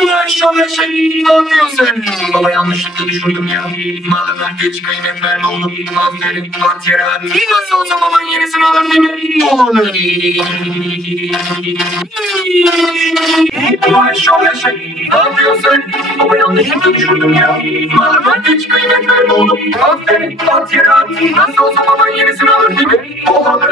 Ulan şöyle şey ne yapıyorsun? Baba yanlışlıkla düşürdüm ya. Malına geç kıymet verme oğlum. Aferin at yere at. Nasıl olsa baban yenisini alır değil mi? Olur. Ulan şöyle şey ne yapıyorsun? Baba yanlışlıkla düşürdüm ya. Malına geç kıymet verme oğlum. Aferin at yere at. Nasıl olsa baban yenisini alır değil mi? Olur.